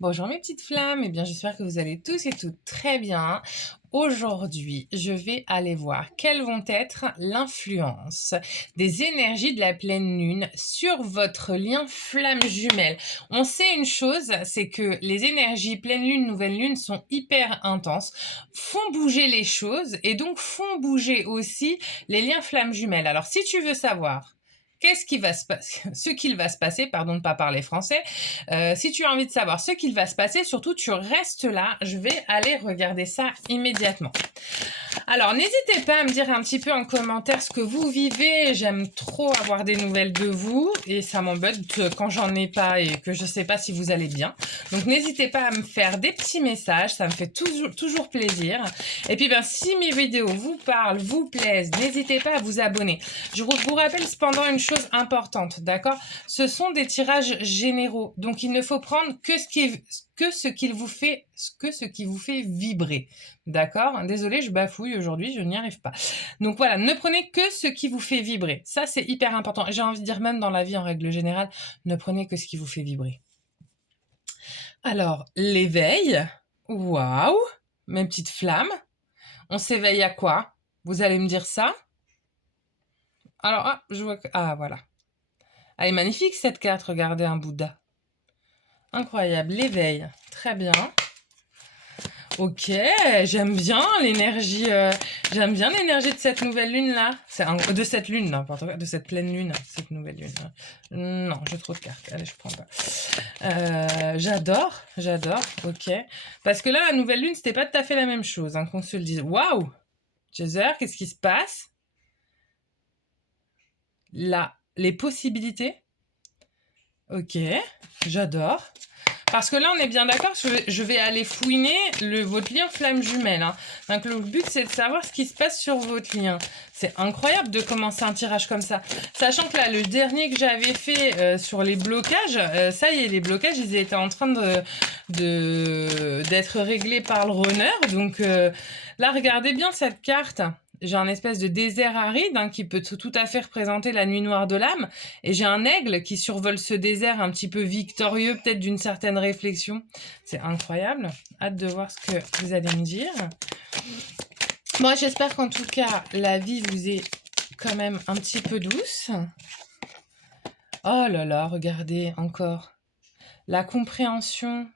Bonjour mes petites flammes, eh bien j'espère que vous allez tous et toutes très bien. Aujourd'hui, je vais aller voir quelles vont être l'influence des énergies de la pleine lune sur votre lien flamme jumelle. On sait une chose, c'est que les énergies pleine lune, nouvelle lune sont hyper intenses, font bouger les choses et donc font bouger aussi les liens flamme jumelles. Alors si tu veux savoir qu'est-ce qui va se passer, ce qu'il va se passer, pardon de ne pas parler français, si tu as envie de savoir ce qu'il va se passer, surtout tu restes là, je vais aller regarder ça immédiatement. Alors, n'hésitez pas à me dire un petit peu en commentaire ce que vous vivez. J'aime trop avoir des nouvelles de vous et ça m'embête quand j'en ai pas et que je sais pas si vous allez bien. Donc, n'hésitez pas à me faire des petits messages, ça me fait toujours plaisir. Et puis, si mes vidéos vous parlent, vous plaisent, n'hésitez pas à vous abonner. Je vous rappelle cependant une chose importante, d'accord? Ce sont des tirages généraux, donc il ne faut prendre que ce qui vous fait vibrer. D'accord? Désolée, je bafouille aujourd'hui, je n'y arrive pas. Donc voilà, ne prenez que ce qui vous fait vibrer. Ça, c'est hyper important. J'ai envie de dire même dans la vie en règle générale, ne prenez que ce qui vous fait vibrer. Alors, l'éveil. Waouh! Mes petites flammes. On s'éveille à quoi? Vous allez me dire ça? Alors, je vois que... Ah, voilà. Elle est magnifique cette carte, regardez un Bouddha. Incroyable, l'éveil. Très bien. Ok, j'aime bien l'énergie. J'aime bien l'énergie de cette nouvelle lune là. De cette lune, n'importe quoi, de cette pleine lune, cette nouvelle lune. Non, j'ai trop de cartes. Allez, je prends pas. J'adore. Ok, parce que là, la nouvelle lune, c'était pas tout à fait la même chose. Hein, qu'on se le dise. Waouh, Chaser, qu'est-ce qui se passe? Là, les possibilités. Ok, j'adore. Parce que là, on est bien d'accord, je vais aller fouiner votre lien flamme jumelle. Hein. Donc, le but, c'est de savoir ce qui se passe sur votre lien. C'est incroyable de commencer un tirage comme ça. Sachant que là, le dernier que j'avais fait sur les blocages, ça y est, les blocages, ils étaient en train d'être réglés par le runner. Donc là, regardez bien cette carte. J'ai un espèce de désert aride hein, qui peut tout à fait représenter la nuit noire de l'âme. Et j'ai un aigle qui survole ce désert un petit peu victorieux, peut-être d'une certaine réflexion. C'est incroyable. Hâte de voir ce que vous allez me dire. Moi, j'espère qu'en tout cas, la vie vous est quand même un petit peu douce. Oh là là, regardez encore. La compréhension.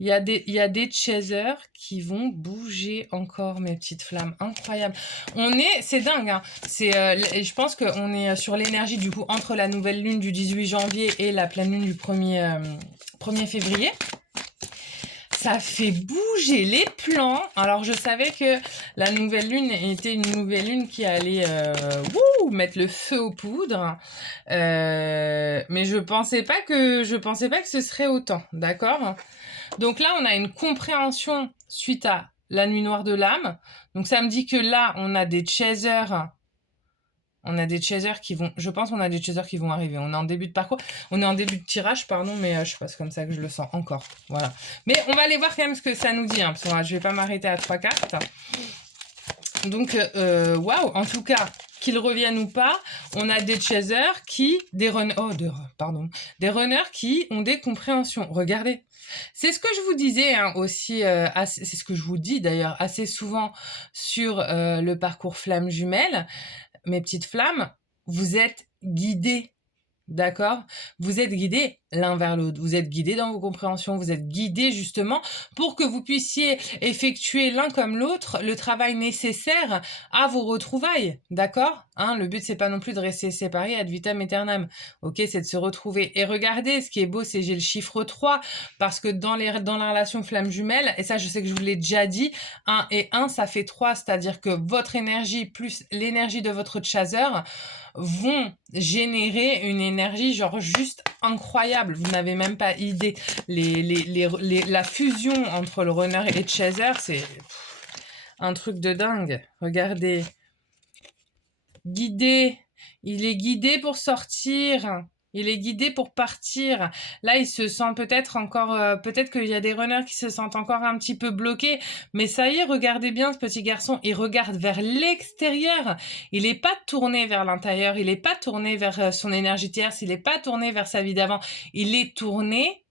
Il y a des chasers qui vont bouger encore, mes petites flammes. Incroyable. C'est dingue. Hein. Je pense qu'on est sur l'énergie, du coup, entre la nouvelle lune du 18 janvier et la pleine lune du 1er février. Ça fait bouger les plans. Alors, je savais que la nouvelle lune était une nouvelle lune qui allait mettre le feu aux poudres. Mais je pensais pas que ce serait autant, d'accord? Donc là, on a une compréhension suite à la nuit noire de l'âme. Donc ça me dit que là, on a des chasers. On a des chasers qui vont... Je pense qu'on a des chasers qui vont arriver. On est en début de parcours. On est en début de tirage, pardon, mais je sais pas, c'est comme ça que je le sens encore. Voilà. Mais on va aller voir quand même ce que ça nous dit. Hein, parce que je vais pas m'arrêter à 3 cartes. Donc, waouh, en tout cas, qu'ils reviennent ou pas, on a des chasers des runners qui ont des compréhensions. Regardez. C'est ce que je vous disais hein, aussi, c'est ce que je vous dis d'ailleurs assez souvent sur le parcours flamme jumelle. Mes petites flammes, vous êtes guidés. D'accord? Vous êtes guidés l'un vers l'autre. Vous êtes guidés dans vos compréhensions. Vous êtes guidés justement pour que vous puissiez effectuer l'un comme l'autre le travail nécessaire à vos retrouvailles. D'accord? Hein, le but, c'est pas non plus de rester séparés ad vitam aeternam. Ok? C'est de se retrouver. Et regardez, ce qui est beau, c'est j'ai le chiffre 3 parce que dans la relation flamme jumelle, et ça, je sais que je vous l'ai déjà dit, 1 et 1, ça fait 3, c'est-à-dire que votre énergie plus l'énergie de votre chaser vont générer une énergie genre juste incroyable. Vous n'avez même pas idée. La fusion entre le runner et le chaser, c'est un truc de dingue. Regardez. Guidé. Il est guidé pour sortir. Il est guidé pour partir. Là, il se sent peut-être encore... peut-être qu'il y a des runners qui se sentent encore un petit peu bloqués. Mais ça y est, regardez bien ce petit garçon. Il regarde vers l'extérieur. Il n'est pas tourné vers l'intérieur. Il n'est pas tourné vers son énergie tierce. Il n'est pas tourné vers sa vie d'avant. Il est tourné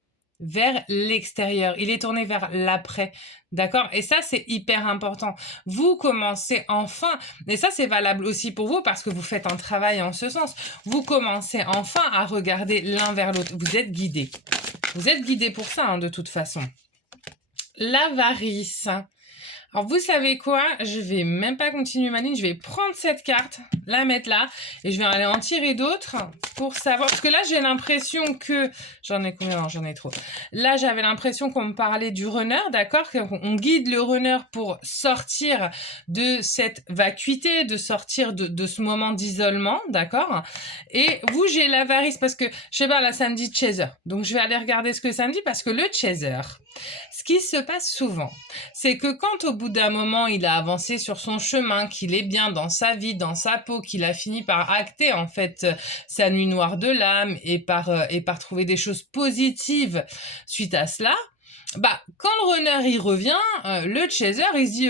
vers l'extérieur. Il est tourné vers l'après. D'accord? Et ça, c'est hyper important. Vous commencez enfin, et ça, c'est valable aussi pour vous parce que vous faites un travail en ce sens. Vous commencez enfin à regarder l'un vers l'autre. Vous êtes guidé. Vous êtes guidé pour ça, hein, de toute façon. L'avarice. Alors, vous savez quoi? Je vais même pas continuer ma ligne. Je vais prendre cette carte, la mettre là, et je vais aller en tirer d'autres pour savoir. Parce que là, j'ai l'impression que... J'en ai combien? Non, j'en ai trop. Là, j'avais l'impression qu'on me parlait du runner, d'accord? Qu'on guide le runner pour sortir de cette vacuité, de sortir de ce moment d'isolement, d'accord? Et vous, j'ai l'avarice parce que, je sais pas, là, ça me dit chaser. Donc, je vais aller regarder ce que ça me dit parce que le chaser, ce qui se passe souvent, c'est que quand au bout d'un moment, il a avancé sur son chemin, qu'il est bien dans sa vie, dans sa peau, qu'il a fini par acter en fait sa nuit noire de l'âme et par trouver des choses positives suite à cela, bah, quand le runner y revient, le chaser il se dit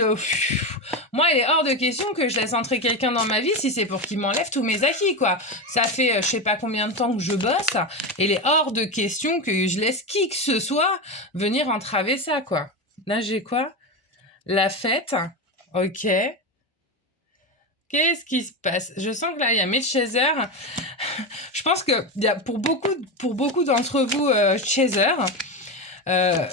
moi il est hors de question que je laisse entrer quelqu'un dans ma vie si c'est pour qu'il m'enlève tous mes acquis quoi. Ça fait je sais pas combien de temps que je bosse et il est hors de question que je laisse qui que ce soit venir entraver ça quoi. Là j'ai quoi? La fête. Ok. Qu'est-ce qui se passe? Je sens que là, il y a mes chasers. Je pense que pour beaucoup d'entre vous, chasers,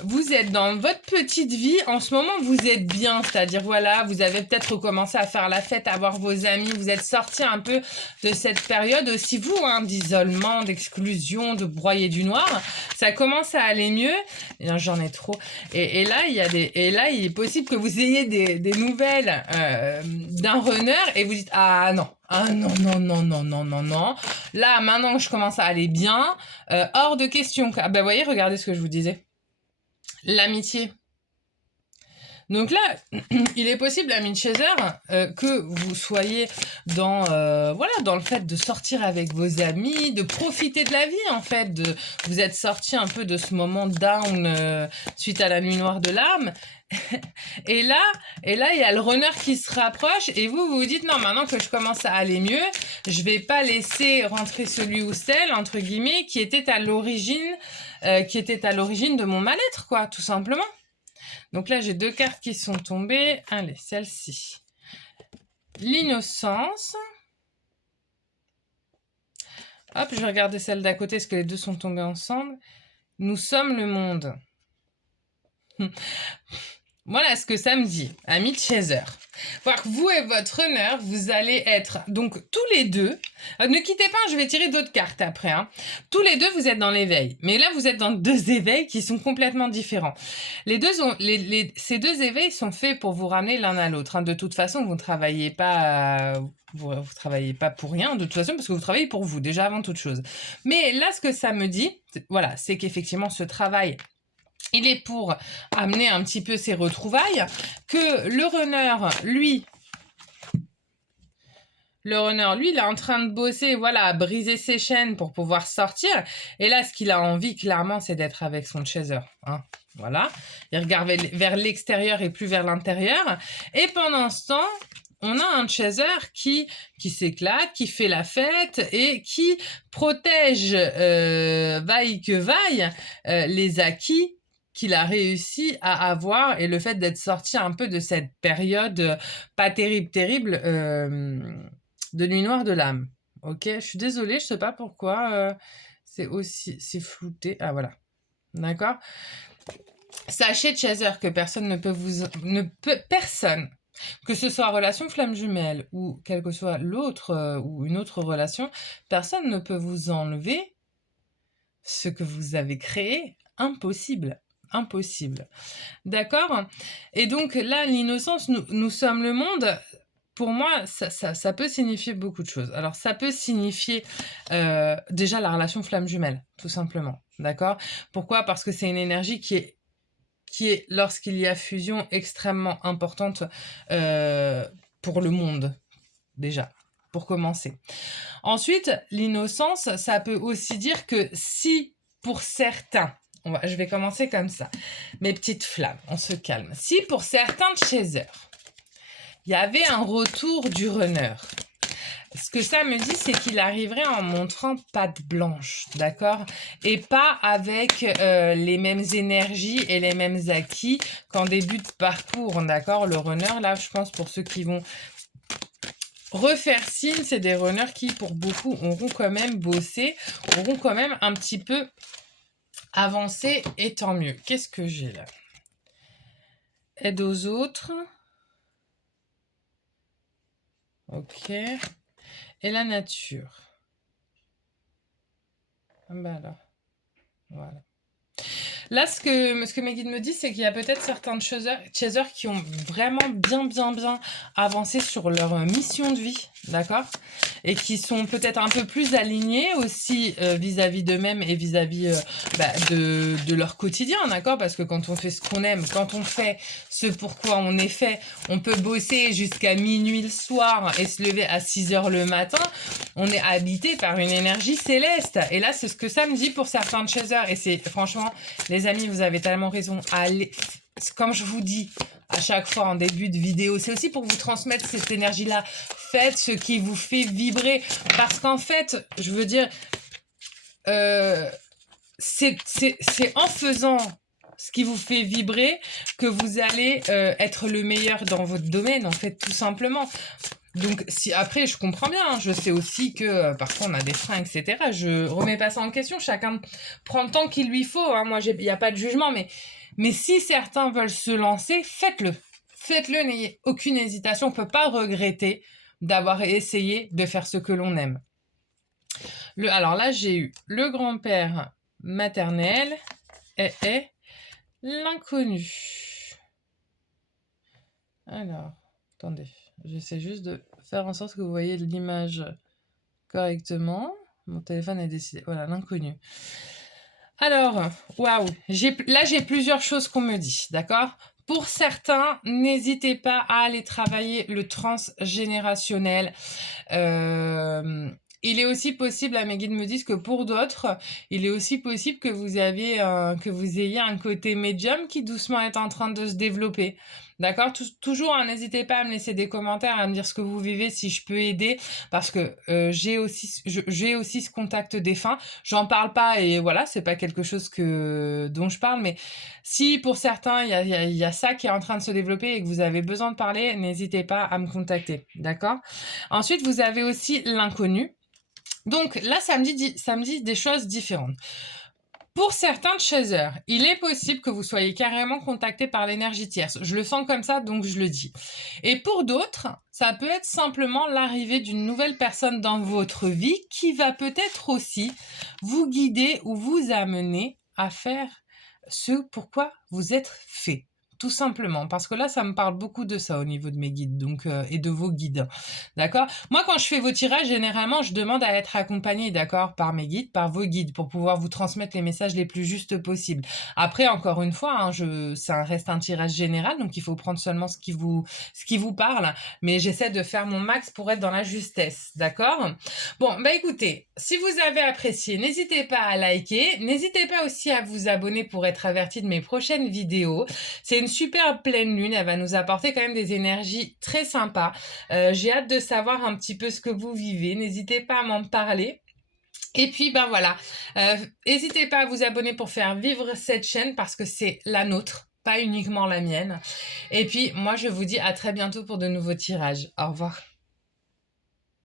vous êtes dans votre petite vie, en ce moment vous êtes bien, c'est-à-dire voilà, vous avez peut-être recommencé à faire la fête, à voir vos amis, vous êtes sorti un peu de cette période aussi vous, hein, d'isolement, d'exclusion, de broyer du noir, ça commence à aller mieux, j'en ai trop, et là il est possible que vous ayez des nouvelles d'un runner et vous dites ah non, non. Là, maintenant que je commence à aller bien, hors de question. Ah ben, voyez, regardez ce que je vous disais. L'amitié. Donc là, il est possible, amis de chaser, que vous soyez dans le fait de sortir avec vos amis, de profiter de la vie en fait. Vous êtes sorti un peu de ce moment down suite à la nuit noire de l'âme. Et là, il y a le runner qui se rapproche et vous vous dites non, maintenant que je commence à aller mieux, je vais pas laisser rentrer celui ou celle entre guillemets qui était à l'origine de mon mal-être quoi, tout simplement. Donc là, j'ai deux cartes qui sont tombées. Allez, celle-ci. L'innocence. Hop, je vais regarder celle d'à côté, parce que les deux sont tombées ensemble. Nous sommes le monde. Voilà ce que ça me dit, amis de chaser. Voir que vous et votre runner, vous allez être donc tous les deux. Ne quittez pas, je vais tirer d'autres cartes après. Hein. Tous les deux, vous êtes dans l'éveil. Mais là, vous êtes dans deux éveils qui sont complètement différents. Ces deux éveils sont faits pour vous ramener l'un à l'autre. Hein. De toute façon, vous ne travaillez pas. Vous travaillez pas pour rien, de toute façon, parce que vous travaillez pour vous, déjà avant toute chose. Mais là, ce que ça me dit, voilà, c'est qu'effectivement, ce travail, il est pour amener un petit peu ses retrouvailles, que le runner, lui, il est en train de bosser, voilà, à briser ses chaînes pour pouvoir sortir. Et là, ce qu'il a envie, clairement, c'est d'être avec son chaser. Hein. Voilà. Il regarde vers l'extérieur et plus vers l'intérieur. Et pendant ce temps, on a un chaser qui s'éclate, qui fait la fête et qui protège, vaille que vaille, les acquis qu'il a réussi à avoir et le fait d'être sorti un peu de cette période pas terrible de nuit noire de l'âme. Ok, je suis désolée, je sais pas pourquoi c'est flouté. Ah voilà, d'accord. Sachez chaser que personne personne, que ce soit relation flamme jumelle ou quelle que soit l'autre ou une autre relation, personne ne peut vous enlever ce que vous avez créé. Impossible. D'accord? Et donc là, l'innocence, nous sommes le monde, pour moi, ça peut signifier beaucoup de choses. Alors, ça peut signifier déjà la relation flamme jumelle, tout simplement. D'accord? Pourquoi? Parce que c'est une énergie qui est lorsqu'il y a fusion, extrêmement importante pour le monde, déjà, pour commencer. Ensuite, l'innocence, ça peut aussi dire que si, pour certains, je vais commencer comme ça, mes petites flammes, on se calme. Si, pour certains chasers, il y avait un retour du runner, Ce que ça me dit, c'est qu'il arriverait en montrant patte blanche, d'accord? Et pas avec les mêmes énergies et les mêmes acquis qu'en début de parcours, d'accord? Le runner, là, je pense pour ceux qui vont refaire signe, c'est des runners qui, pour beaucoup, auront quand même bossé, auront quand même un petit peu avancé, et tant mieux. Qu'est-ce que j'ai là? Aide aux autres. Ok. Et la nature. Ah bah alors, voilà. Là, ce que mes guides me disent, c'est qu'il y a peut-être certains chasers qui ont vraiment bien avancé sur leur mission de vie, d'accord? Et qui sont peut-être un peu plus alignés aussi vis-à-vis d'eux-mêmes et vis-à-vis de leur quotidien, d'accord? Parce que quand on fait ce qu'on aime, quand on fait ce pourquoi on est fait, on peut bosser jusqu'à minuit le soir et se lever à 6 heures le matin. On est habité par une énergie céleste. Et là, c'est ce que ça me dit pour certains chasers. Et c'est franchement, les amis, vous avez tellement raison. Allez, comme je vous dis à chaque fois en début de vidéo, c'est aussi pour vous transmettre cette énergie-là. Faites ce qui vous fait vibrer. Parce qu'en fait, je veux dire, c'est en faisant ce qui vous fait vibrer que vous allez être le meilleur dans votre domaine, en fait, tout simplement. Donc, si après, je comprends bien, hein, je sais aussi que parfois on a des freins, etc. Je remets pas ça en question, chacun prend le temps qu'il lui faut. Hein. Moi, il n'y a pas de jugement, mais si certains veulent se lancer, faites-le. Faites-le, n'ayez aucune hésitation. On ne peut pas regretter d'avoir essayé de faire ce que l'on aime. Alors là, j'ai eu le grand-père maternel et l'inconnu. Alors, attendez. J'essaie juste de faire en sorte que vous voyez l'image correctement. Mon téléphone est décidé. Voilà, l'inconnu. Alors, waouh. Là, j'ai plusieurs choses qu'on me dit, d'accord? Pour certains, n'hésitez pas à aller travailler le transgénérationnel. Il est aussi possible, mes guides me disent que pour d'autres, il est aussi possible que vous ayez un côté médium qui doucement est en train de se développer. D'accord? Toujours, hein, n'hésitez pas à me laisser des commentaires, à me dire ce que vous vivez, si je peux aider, parce que j'ai aussi ce contact défunt. J'en parle pas et voilà, c'est pas quelque chose dont je parle, mais si pour certains, il y a ça qui est en train de se développer et que vous avez besoin de parler, n'hésitez pas à me contacter. D'accord? Ensuite, vous avez aussi l'inconnu. Donc là, ça me dit des choses différentes. Pour certains chasers, il est possible que vous soyez carrément contacté par l'énergie tierce. Je le sens comme ça, donc je le dis. Et pour d'autres, ça peut être simplement l'arrivée d'une nouvelle personne dans votre vie qui va peut-être aussi vous guider ou vous amener à faire ce pourquoi vous êtes fait. Tout simplement, parce que là, ça me parle beaucoup de ça au niveau de mes guides donc, et de vos guides. D'accord? Moi, quand je fais vos tirages, généralement, je demande à être accompagnée, d'accord, par mes guides, par vos guides, pour pouvoir vous transmettre les messages les plus justes possibles. Après, encore une fois, hein, ça reste un tirage général, donc il faut prendre seulement ce qui vous parle, mais j'essaie de faire mon max pour être dans la justesse, d'accord? Bon, bah écoutez, si vous avez apprécié, n'hésitez pas à liker, n'hésitez pas aussi à vous abonner pour être averti de mes prochaines vidéos. C'est une super pleine lune, elle va nous apporter quand même des énergies très sympas. J'ai hâte de savoir un petit peu ce que vous vivez, n'hésitez pas à m'en parler. Et puis ben voilà, n'hésitez pas à vous abonner pour faire vivre cette chaîne parce que c'est la nôtre, pas uniquement la mienne. Et puis moi je vous dis à très bientôt pour de nouveaux tirages. Au revoir.